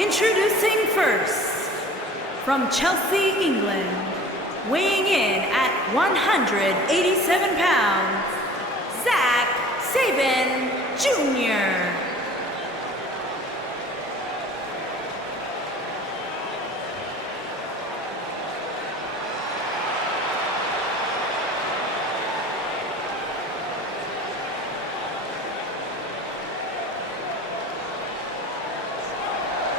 Introducing first, from Chelsea, England, weighing in at 187 pounds, Zack Sabre Jr.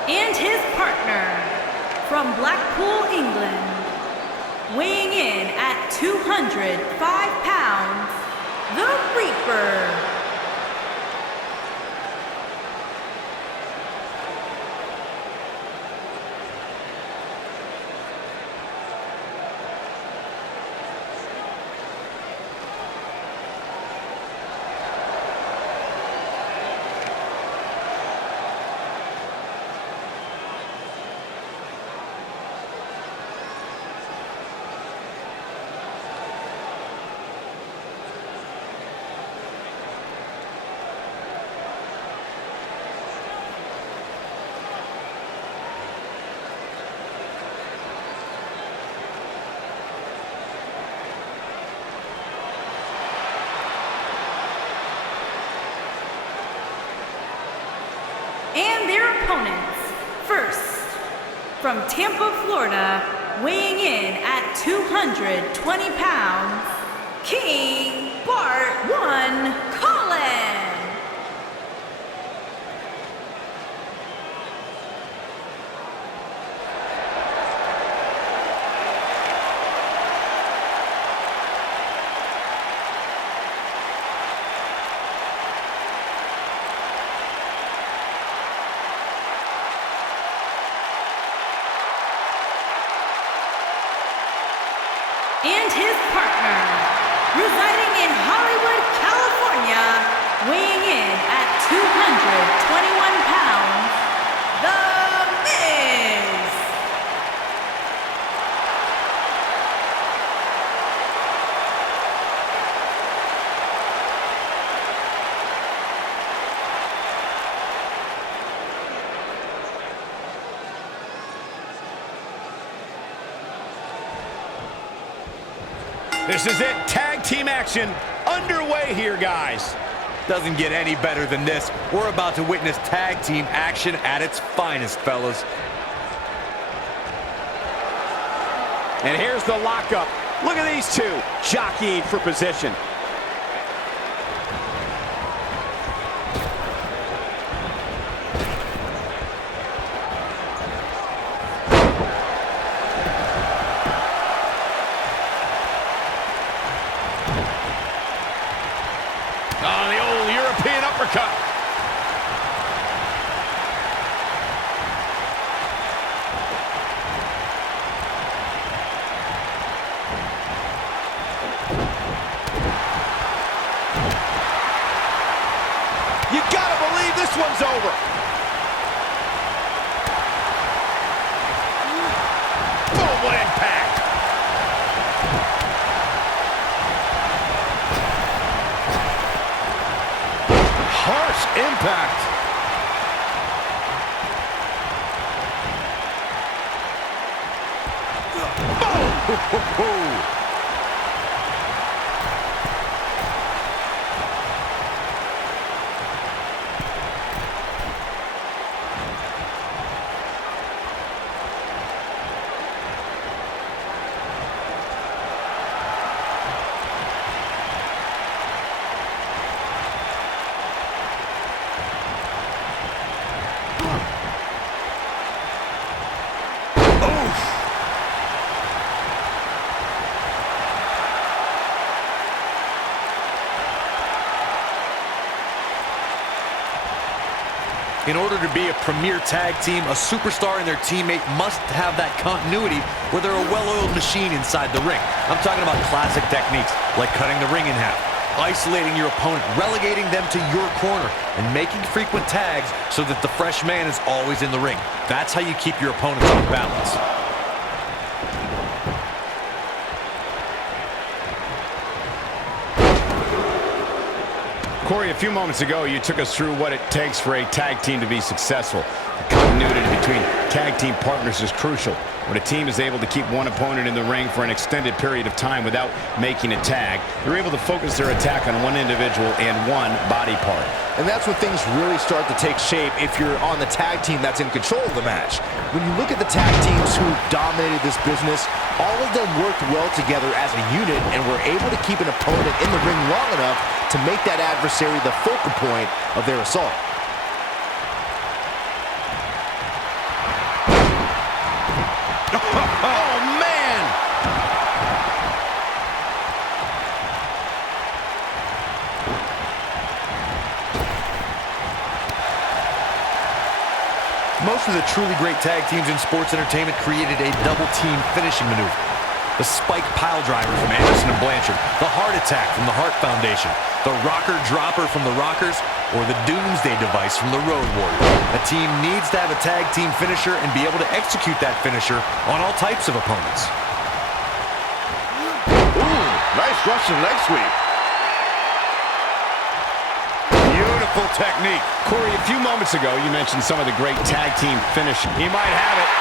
And his partner, from Blackpool, England, weighing in at 205 pounds, the Reaper. And their opponents, first, from Tampa, Florida, weighing in at 220 pounds, King Bart 1 Colin. And his partner, residing in Hollywood, California, weighing in at 221 pounds, The Miz. This is it, tag team action underway here, guys. Doesn't get any better than this. We're about to witness tag team action at its finest, fellas. And here's the lockup. Look at these two jockeying for position. Oh, the old European uppercut. You gotta believe this one's over. Boom, what impact. Harsh impact. Boom! In order to be a premier tag team, a superstar and their teammate must have that continuity where they're a well-oiled machine inside the ring. I'm talking about classic techniques like cutting the ring in half, isolating your opponent, relegating them to your corner, and making frequent tags so that the fresh man is always in the ring. That's how you keep your opponents off balance. Corey, a few moments ago, you took us through what it takes for a tag team to be successful. The continuity between tag team partners is crucial. When a team is able to keep one opponent in the ring for an extended period of time without making a tag, they're able to focus their attack on one individual and one body part. And that's when things really start to take shape if you're on the tag team that's in control of the match. When you look at the tag teams who dominated this business, all of them worked well together as a unit and were able to keep an opponent in the ring long enough to make that adversary the focal point of their assault. Oh, man! Most of the truly great tag teams in sports entertainment created a double team finishing maneuver. The spike pile driver from Anderson and Blanchard, the heart attack from the Hart Foundation, the rocker dropper from the Rockers, or the doomsday device from the Road Warrior. A team needs to have a tag team finisher and be able to execute that finisher on all types of opponents. Ooh, nice Russian leg sweep. Beautiful technique. Corey, a few moments ago, you mentioned some of the great tag team finishing. He might have it.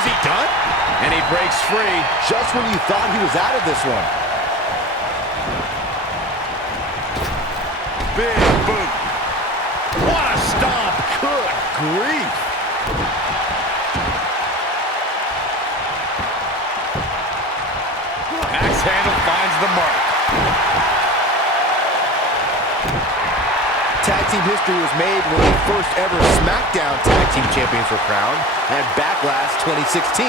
Is he done? And he breaks free. Just when you thought he was out of this one. Big boot. What a stomp. Good grief. Axe handle finds the mark. Tag team history was made when the first ever SmackDown Tag Team Champions were crowned at Backlash 2016.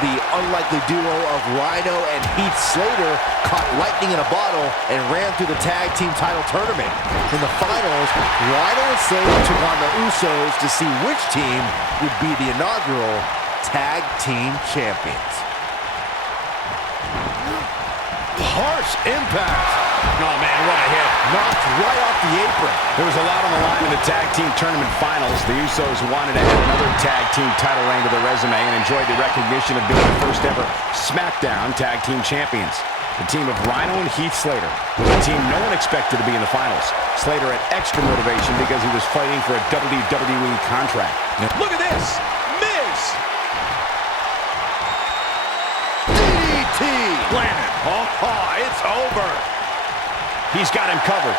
The unlikely duo of Rhino and Heath Slater caught lightning in a bottle and ran through the tag team title tournament. In the finals, Rhino and Slater took on the Usos to see which team would be the inaugural Tag Team Champions. Harsh impact. Oh, man, what a hit. Knocked right off the apron. There was a lot on the line in the tag team tournament finals. The Usos wanted to add another tag team title reign to their resume and enjoyed the recognition of being the first ever SmackDown Tag Team Champions. The team of Rhino and Heath Slater was a team no one expected to be in the finals. Slater had extra motivation because he was fighting for a WWE contract. Look at this. Miz. DDT. Landed. Oh, it's over. He's got him covered.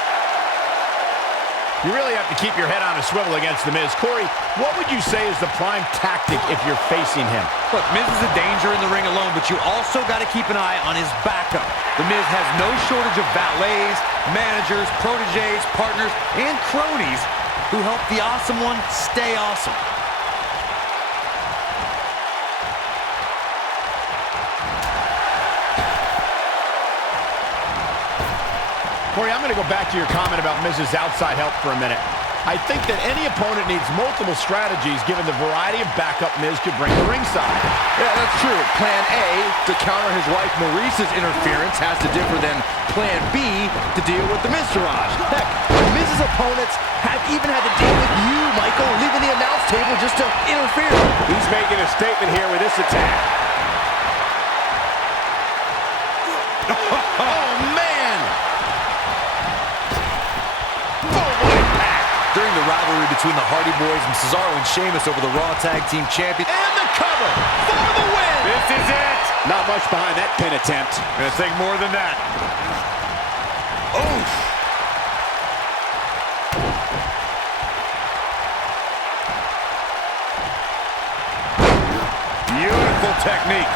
You really have to keep your head on a swivel against The Miz. Corey, what would you say is the prime tactic if you're facing him? Look, Miz is a danger in the ring alone, but you also got to keep an eye on his backup. The Miz has no shortage of valets, managers, protégés, partners, and cronies who help the Awesome One stay awesome. Corey, I'm going to go back to your comment about Miz's outside help for a minute. I think that any opponent needs multiple strategies given the variety of backup Miz could bring to ringside. Yeah, that's true. Plan A, to counter his wife Maurice's interference, has to differ than Plan B, to deal with the Miztourage. Heck, Miz's opponents have even had to deal with you, Michael, leaving the announce table just to interfere. He's making a statement here with this attack. Oh, man! During the rivalry between the Hardy Boys and Cesaro and Sheamus over the Raw Tag Team Champion. And the cover for the win! This is it! Not much behind that pin attempt. Gonna take more than that. Oof! Beautiful technique.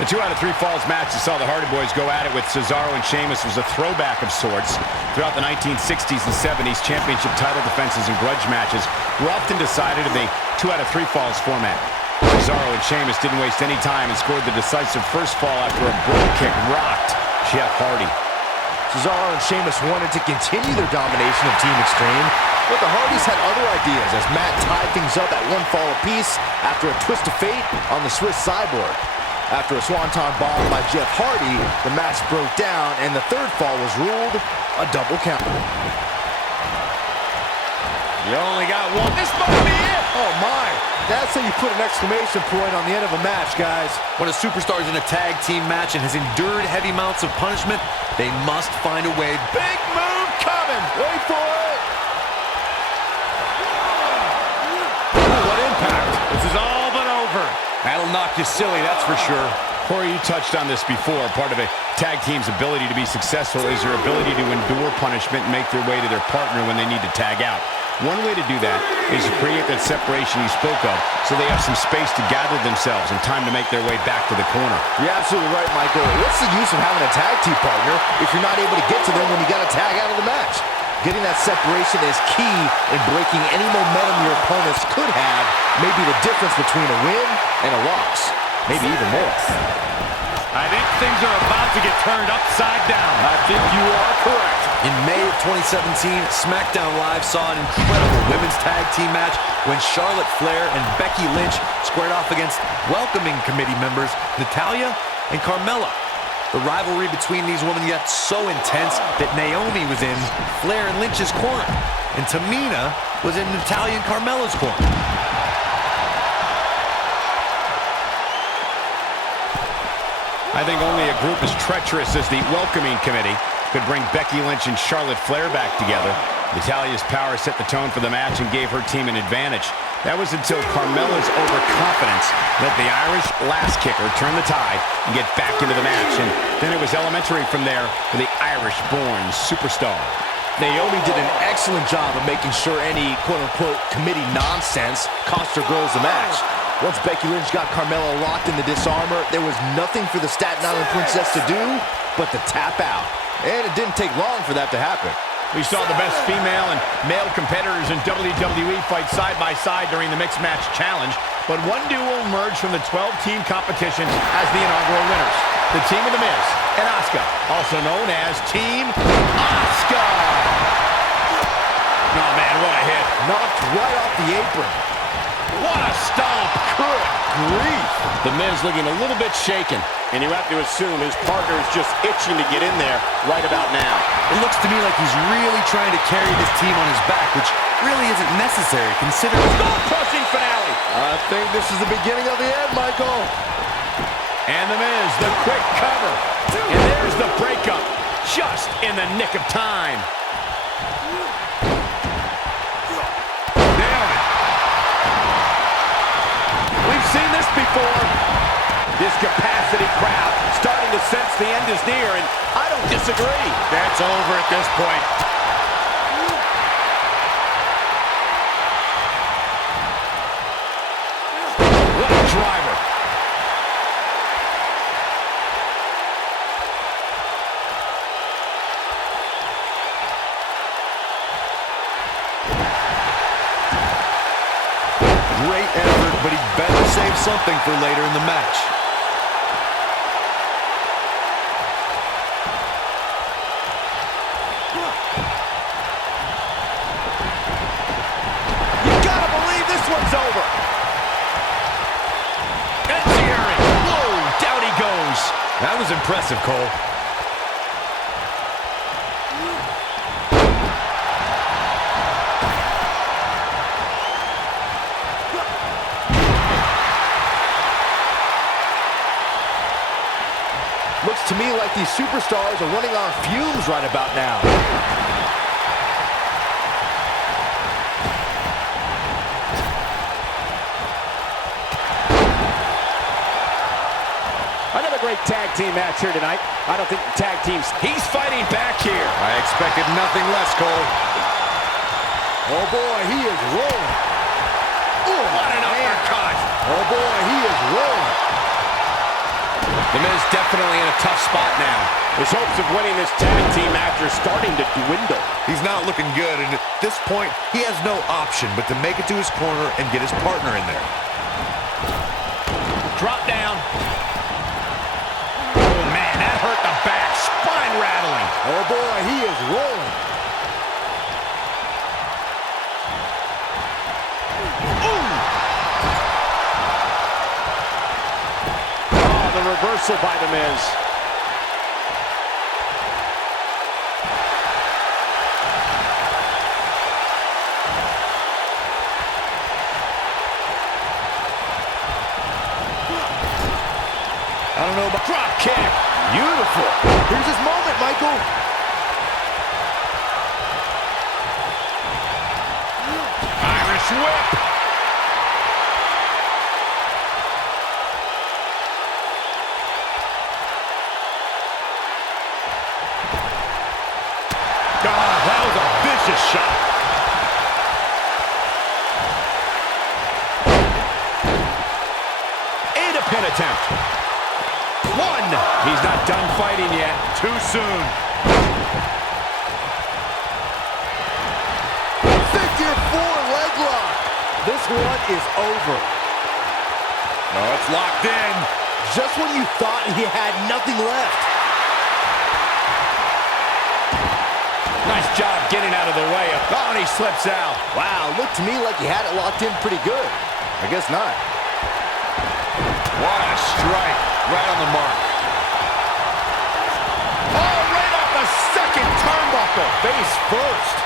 The 2 out of 3 falls match that saw the Hardy Boys go at it with Cesaro and Sheamus was a throwback of sorts. Throughout the 1960s and 70s, championship title defenses and grudge matches were often decided in the 2 out of 3 falls format. Cesaro and Sheamus didn't waste any time and scored the decisive first fall after a brogue kick rocked Jeff Hardy. Cesaro and Sheamus wanted to continue their domination of Team Extreme, but the Hardys had other ideas as Matt tied things up at 1 fall apiece after a twist of fate on the Swiss Cyborg. After a swanton bomb by Jeff Hardy, the match broke down and the 3rd fall was ruled a double count. You only got one. This might be it. Oh my, that's how you put an exclamation point on the end of a match, guys. When a superstar is in a tag team match and has endured heavy amounts of punishment, they must find a way. Big move coming. Wait for it. Ooh, what impact. This is all but over. That'll knock you silly, that's for sure. Corey, you touched on this before. Part of a tag team's ability to be successful is their ability to endure punishment and make their way to their partner when they need to tag out. One way to do that is to create that separation you spoke of so they have some space to gather themselves and time to make their way back to the corner. You're absolutely right, Michael. What's the use of having a tag team partner if you're not able to get to them when you got to tag out of the match? Getting that separation is key in breaking any momentum your opponents could have, maybe the difference between a win and a loss. Maybe even more. I think things are about to get turned upside down. I think you are correct. In May of 2017, SmackDown Live saw an incredible women's tag team match when Charlotte Flair and Becky Lynch squared off against welcoming committee members Natalya and Carmella. The rivalry between these women got so intense that Naomi was in Flair and Lynch's corner, and Tamina was in Natalya and Carmella's corner. I think only a group as treacherous as the welcoming committee could bring Becky Lynch and Charlotte Flair back together. Natalya's power set the tone for the match and gave her team an advantage. That was until Carmella's overconfidence let the Irish lass kicker turn the tide and get back into the match. And then it was elementary from there for the Irish-born superstar. Naomi did an excellent job of making sure any quote-unquote committee nonsense cost her girls the match. Once Becky Lynch got Carmella locked in the disarmor, there was nothing for the Staten Island Princess to do but to tap out. And it didn't take long for that to happen. We saw the best female and male competitors in WWE fight side by side during the Mixed Match Challenge, but one duo emerged from the 12-team competition as the inaugural winners. The team of The Miz and Asuka, also known as Team Asuka. Oh, man, what a hit. Knocked right off the apron. What a stomp. Good grief. The Miz looking a little bit shaken, and you have to assume his partner is just itching to get in there right about now. It looks to me like he's really trying to carry this team on his back, which really isn't necessary considering... Skull-crushing finale. I think this is the beginning of the end, Michael. And The Miz, the quick cover. And there's the breakup, just in the nick of time. Nailed it. We've seen this before. This capacity crowd starting to sense the end is near, and I don't disagree. That's over at this point. What a driver. Great effort, but he better save something for later in the match. You gotta believe this one's over. Engineering. Whoa, down he goes. That was impressive, Cole. Looks to me like these superstars are running on fumes right about now. Another great tag team match here tonight. I don't think the tag teams... He's fighting back here. I expected nothing less, Cole. Oh boy, he is rolling. Ooh, what an uppercut. Oh boy, he is rolling. The Miz definitely in a tough spot now. His hopes of winning this tag team match are starting to dwindle. He's not looking good, and at this point, he has no option but to make it to his corner and get his partner in there. Drop down. Oh, man, that hurt the back. Spine rattling. Oh boy, he is rolling. Reversal by The Miz. I don't know about drop kick. Beautiful. Here's his moment, Michael. Irish whip. That was a vicious shot. And a pin attempt. One. He's not done fighting yet. Too soon. Figure 4 leg lock. This one is over. Oh, it's locked in. Just when you thought he had nothing left. Nice job getting out of the way. Oh, and he slips out. Wow, looked to me like he had it locked in pretty good. I guess not. What a strike. Right on the mark. Oh, right off the second turnbuckle. Face first.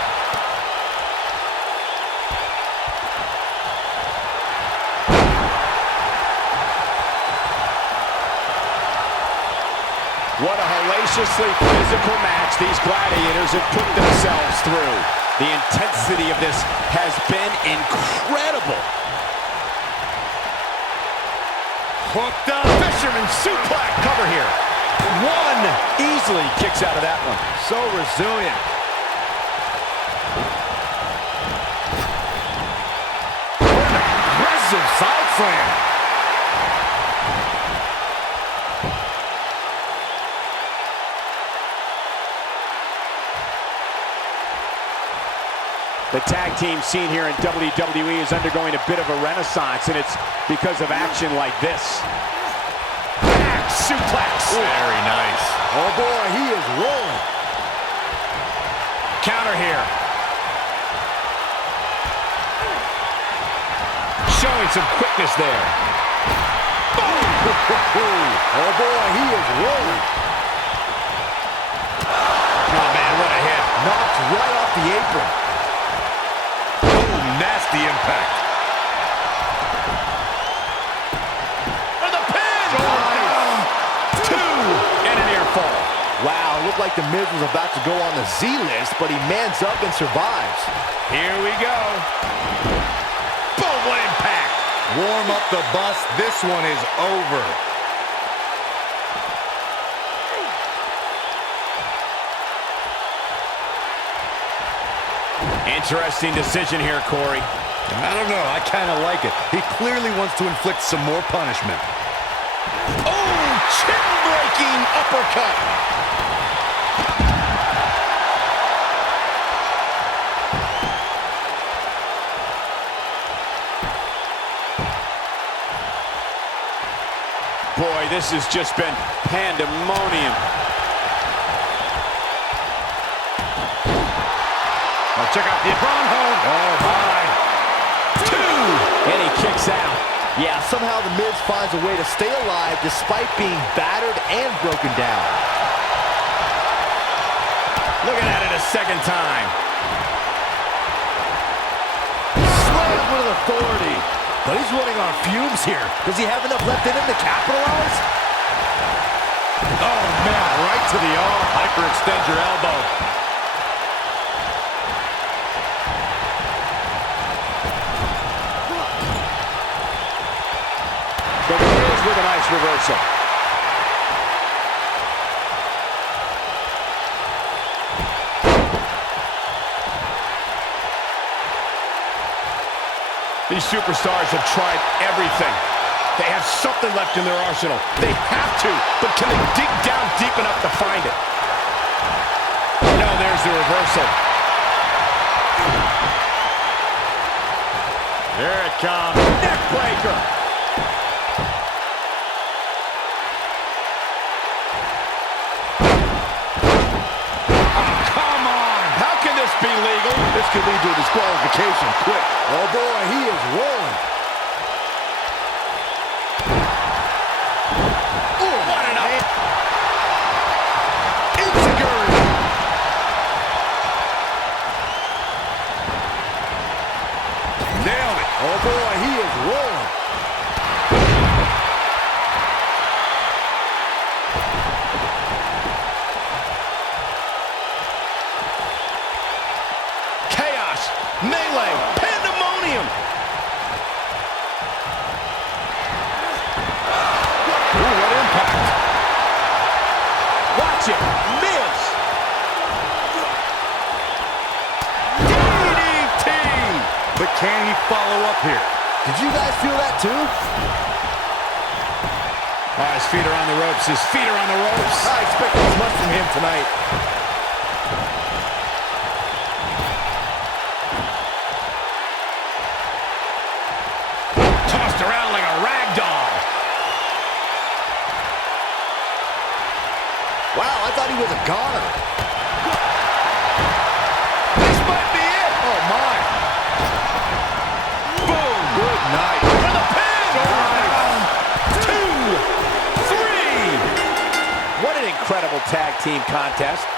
What a hellaciously physical match these gladiators have put themselves through. The intensity of this has been incredible. Hooked up. Fisherman suplex. Cover here. One. Easily kicks out of that one. So resilient. What an aggressive side slam. The tag team scene here in WWE is undergoing a bit of a renaissance, and it's because of action like this. Back suplex. Very nice. Oh boy, he is rolling. Counter here. Showing some quickness there. Boom! Oh boy, he is rolling. Oh man, what a hit. Knocked right off the apron. Nasty impact. For the pin! Oh, 2! And an ear fall. Wow, looked like The Miz was about to go on the Z list, but he mans up and survives. Here we go. Boom, what impact. Warm up the bus. This one is over. Interesting decision here, Corey. I don't know. I kind of like it. He clearly wants to inflict some more punishment. Oh, chin-breaking uppercut. Boy, this has just been pandemonium. Oh, check out the front hold. Oh, my. 2! And he kicks out. Yeah, somehow The Miz finds a way to stay alive despite being battered and broken down. Looking at it a second time. Slams with authority. But he's running on fumes here. Does he have enough left in him to capitalize? Oh, man, right to the arm. Hyperextend your elbow. The Miz with a nice reversal. These superstars have tried everything. They have something left in their arsenal. They have to, but can they dig down deep enough to find it? No, there's the reversal. Here it comes. Neck breaker. Be legal. This could lead to a disqualification quick. Oh boy, he is rolling. Ooh, what an up. Insecurity. Nailed it. Oh boy, he is rolling. follow up here. Did you guys feel that too? Oh, his feet are on the ropes. His feet are on the ropes. I expect as much from him tonight. Tossed around like a rag doll. Wow, I thought he was a goner. This might be it. Oh, my. Boom. Good night. For the pin. 1, 2, 3. What an incredible tag team contest.